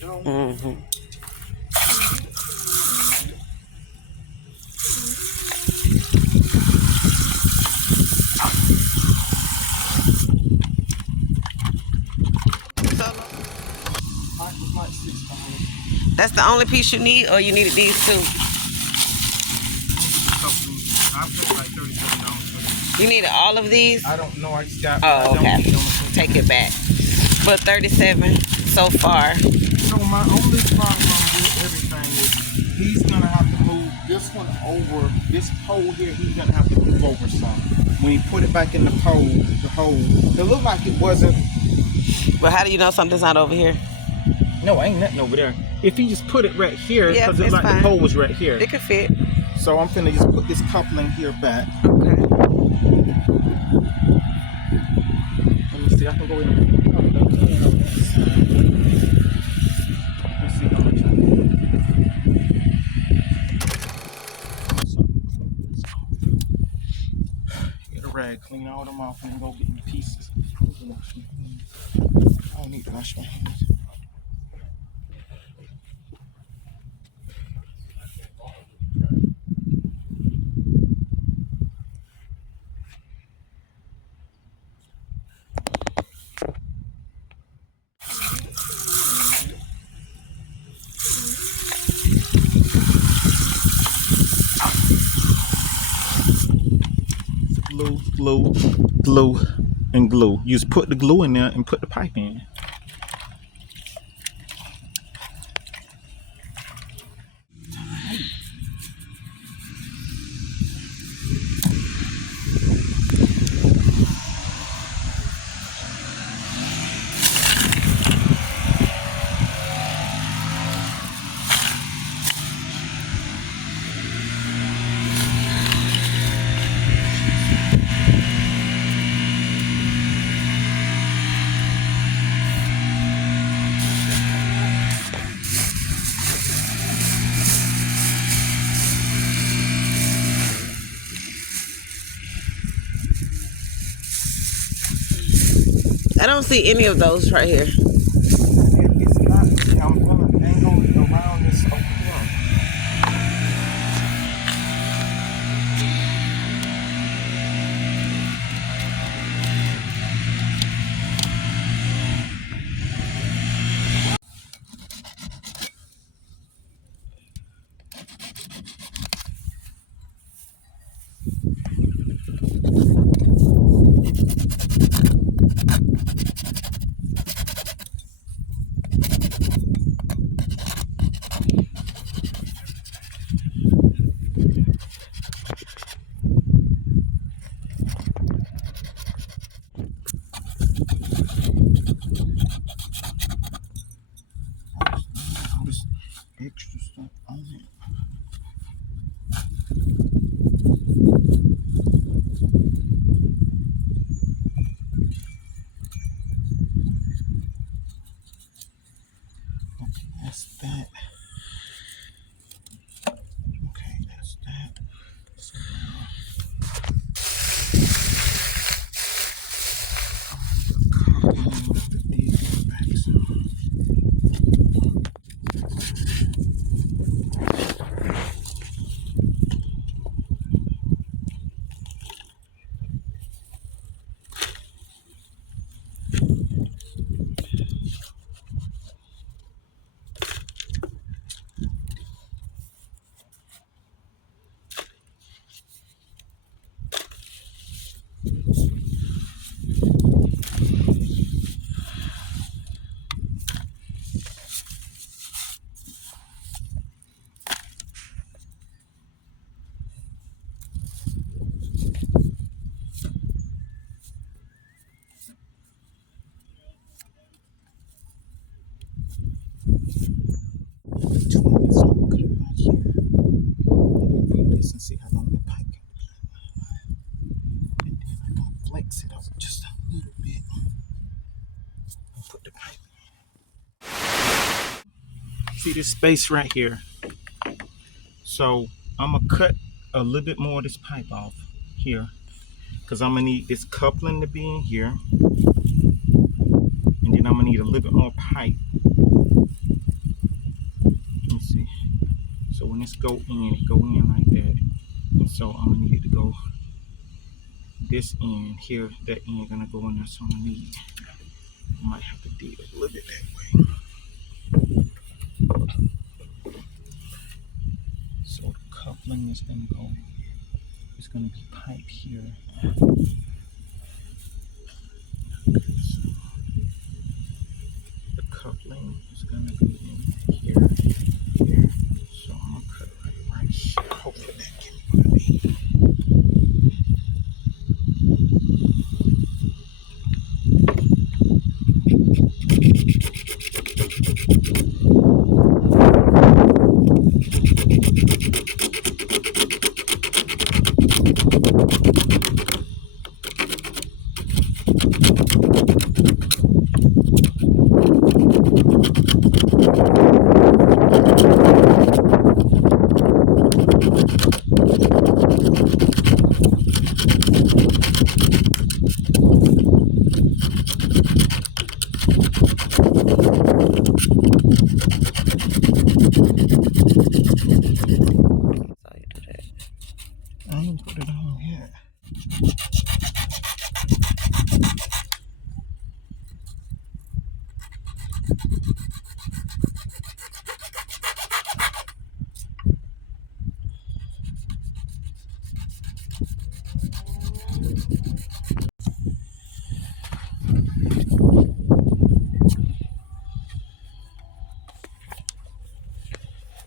Mm-hmm. Like $6. That's the only piece you need, or you needed these two? I put like $37. You needed all of these? I don't know. I just got. Oh, okay. Take it back. But 37 so far. So my only problem with everything is he's gonna have to move this one over. This pole here, he's gonna have to move over some. When he put it back in the hole, it looked like it wasn't. But how do you know something's not over here? No, ain't nothing over there. If he just put it right here, Yeah, because it's like fine. the pole was right here. It could fit. So I'm finna just put this coupling here back. Okay. Let me see. I can go in and put the can on this. Let's see how much I need. Get a rag, clean all them off, and then go get me pieces. I don't need to wash my hands. Glue, and glue. You just put the glue in there and put the pipe in. I don't see any of those right here. It's not. I'm gonna angle it around this over here. All this extra stuff on it. Okay, that's that. Okay, that's that. So, this and see how long the pipe can be. And then I gotta flex it up just a little bit and put the pipe in. See this space right here? So I'm gonna cut a little bit more of this pipe off here because I'm gonna need this coupling to be in here, and then I'm gonna need a little bit more pipe So when this go in, it go in like that. And so I'm gonna need it to go this end here, that end gonna go in there. So I'm gonna need, I might have to dig a little bit that way. So the coupling is gonna go, it's gonna be pipe here. So the coupling is gonna be in here, here. So I'm gonna cut it right here. Hopefully that can be what I need. So you do that. I ain't put it on yet.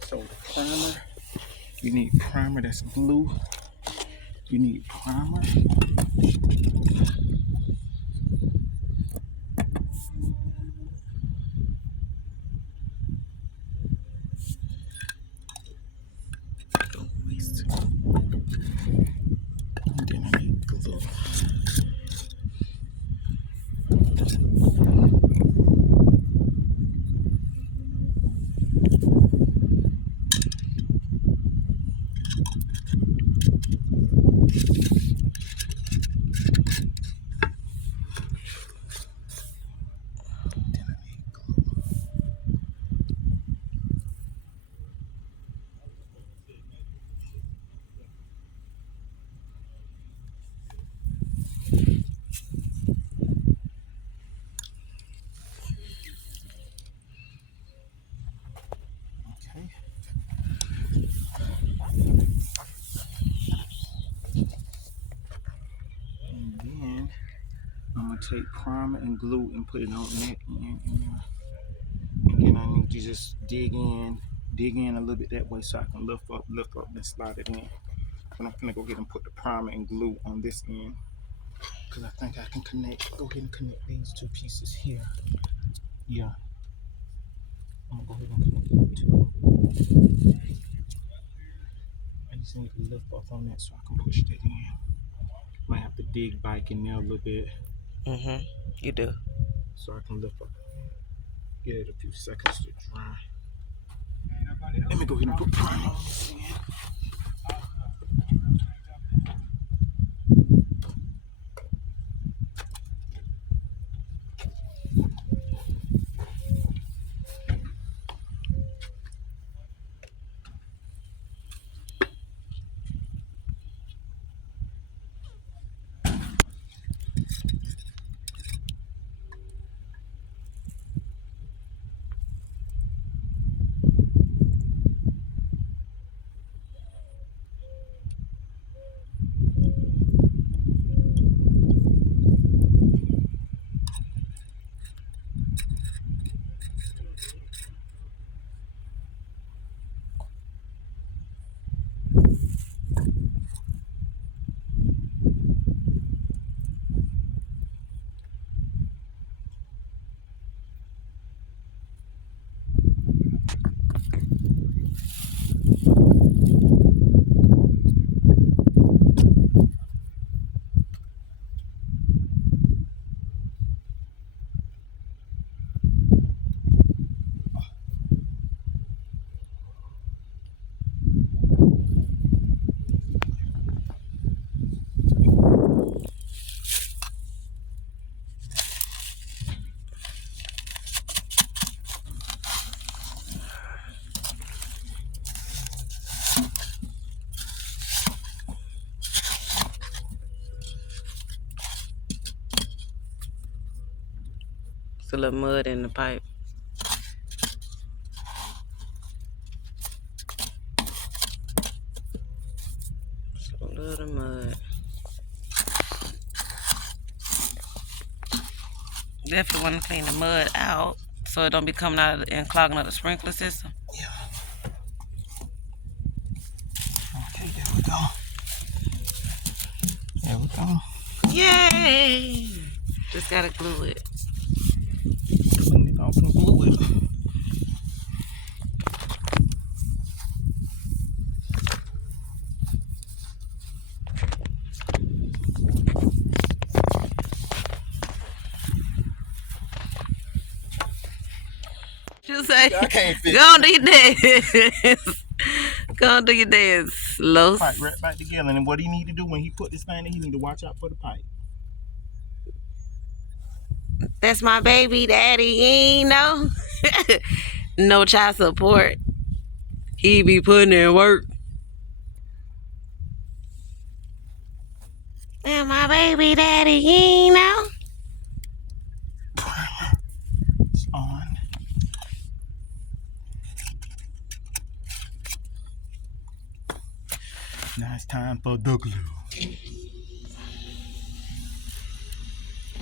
So the primer, you need primer that's blue. You need primer. Don't waste. And then I need glue. Okay. And then I'm gonna take primer and glue and put it on that end. And then I need to just dig in a little bit that way so I can lift up, and slide it in. But I'm gonna go ahead and put the primer and glue on this end because I think I can connect. Go ahead and connect these two pieces here. Yeah. I'm gonna go ahead and connect them too. I just need to lift off on that so I can push that in. Might have to dig back in there a little bit. You do. So I can lift up. Get it a few seconds to dry. Let me go ahead and put primer on this again. It's a little mud in the pipe. Just a little mud. Definitely want to clean the mud out so it don't be coming out and clogging up the sprinkler system. Yeah. Okay, there we go. There we go. Yay! Just gotta glue it. Clean it off and glue it. You say, I can't fit. go on do your dance. Go on do your dance, Los. Pipe right back together. And what he need to do when he put this thing in, he need to watch out for the pipe. That's my baby daddy, you ain't know. No child support. He be putting in work. That's my baby daddy, you ain't know. It's on. Now it's time for the glue.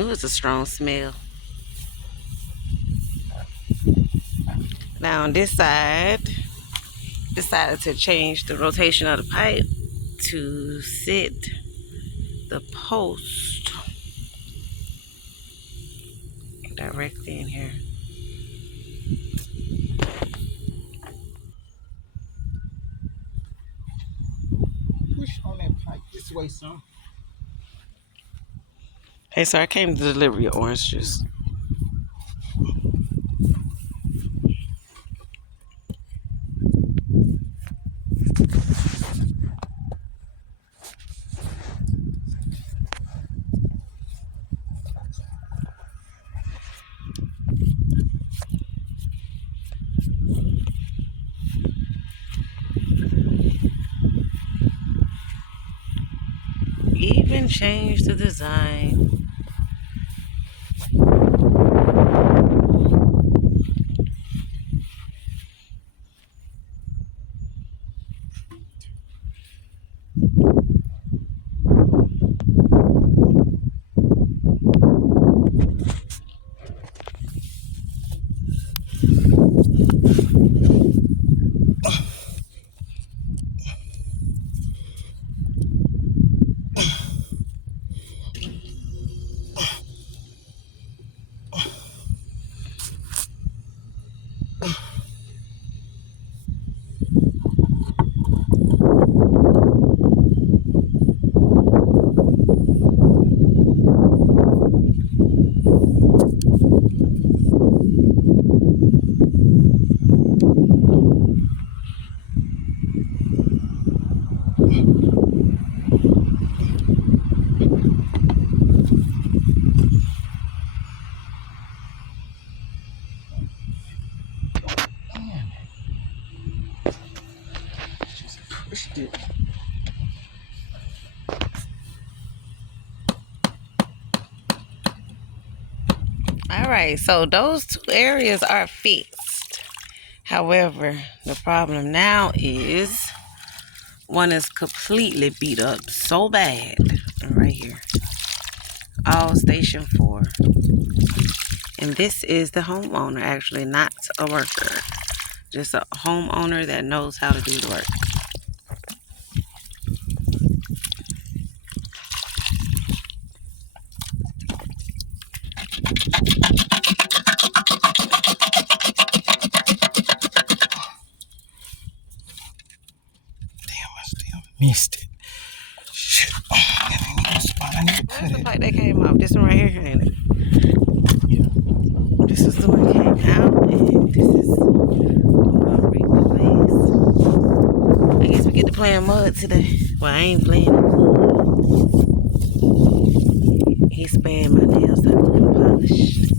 Ooh, it's a strong smell. Now on this side, decided to change the rotation of the pipe to sit the post directly in here. Push on that pipe this way, son. Hey, sir, I came to deliver your orange juice. Even change the design. Pushed it. All right, so those two areas are fixed. However, the problem now is one is completely beat up so bad. Right here. All station 4. And this is the homeowner, actually, not a worker. Just a homeowner that knows how to do the work. Missed it. Shit. Oh, that ain't no spot. I need to cut That's the it. pipe that came off. This one right here, ain't it? Yeah. This is the one that came out, and this is the one replaced. I guess we get to playing mud today. Well, I ain't playing mud. He's sparing my nails so I can get them polished.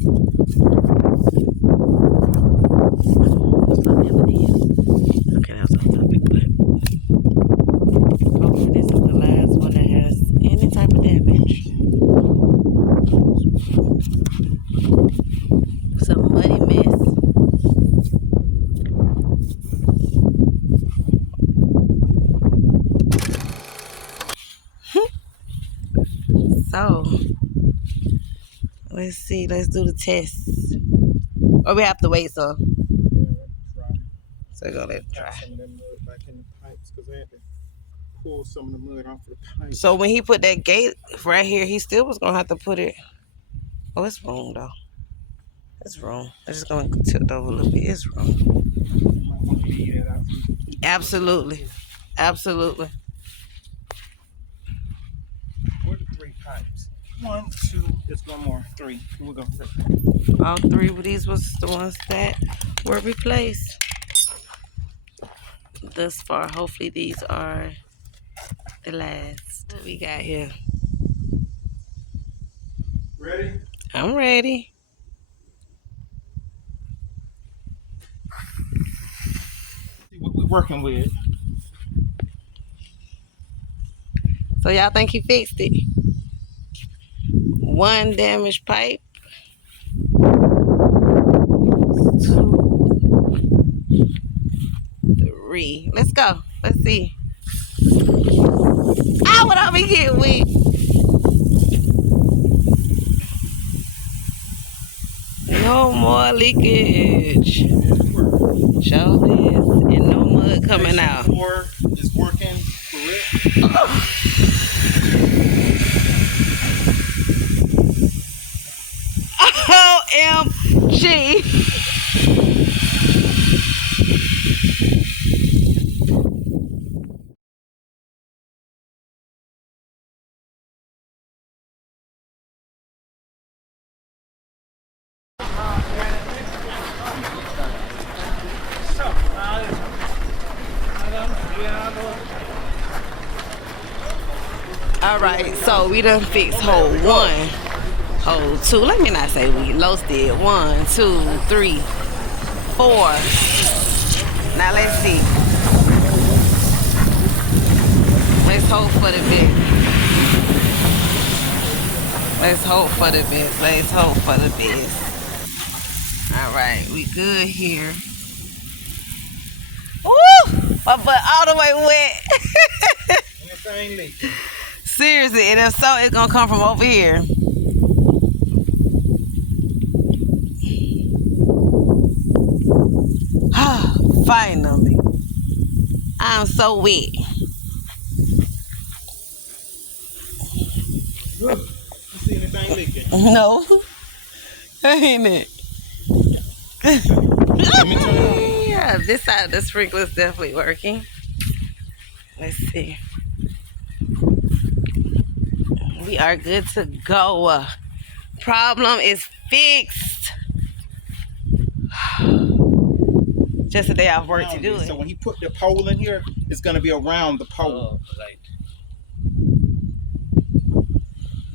Okay, that was off topic, but hopefully this is the last one that has any type of damage. So, let's see. Let's do the test. Or we have to wait, so. So, go let it dry. Some of that mud back in the pipes because I had to pull some of the mud off of the pipes. So, when he put that gate right here, he still was going to have to put it. Oh, it's wrong, though. It's wrong. It's just going to tilt over a little bit. It's wrong. Might want to leave that out. Absolutely. Absolutely. Where are the 3 pipes? 1, 2, there's one more. 3. Here we go. All 3 of these was the ones that were replaced thus far. Hopefully these are the last. What we got here? Ready? I'm ready. See what we're working with. So y'all think he fixed it? 1 damaged pipe. 2, 3. Let's go. Let's see. Ah, what I be getting with? No more leakage. Sure is. And no mud coming out. 4 is working for it. OMG. All right, so we done fixed hole 1, hole 2. Let me not say we. Los did 1, 2, 3, 4. Now let's see. Let's hope for the best. Let's hope for the best. Let's hope for the best. All right, we good here. Woo! My butt all the way wet. Anything leaking? Seriously, and if so, it's gonna come from over here. Finally. I'm so wet. Good. You see anything leaking? No. Ain't it? Let me turn it on. Yeah, this side of the sprinkler's definitely working. Let's see. We are good to go. Problem is fixed. Just a day off work to do it. So when he put the pole in here, it's going to be around the pole. Oh, right.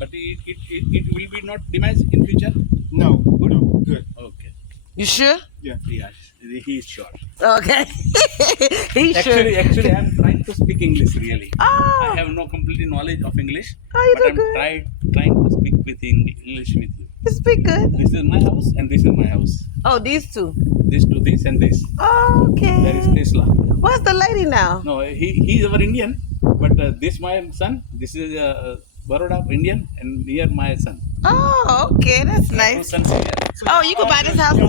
But it will be not damaged in future? No, no, good. Okay. You sure? Yes, he is sure. Okay. He's Actually, sure. I am trying to speak English really. Oh. I have no complete knowledge of English. Oh, you but do I'm good. trying to speak with English with you. You speak good. This is my house and this is my house. Oh, these 2. This to this and this. Okay. There is Tesla. What's the lady now? No, he is our Indian. But this my son. This is Baroda Indian and here my son. Oh, okay. That's My two nice. sons here. Oh, you can buy this house too.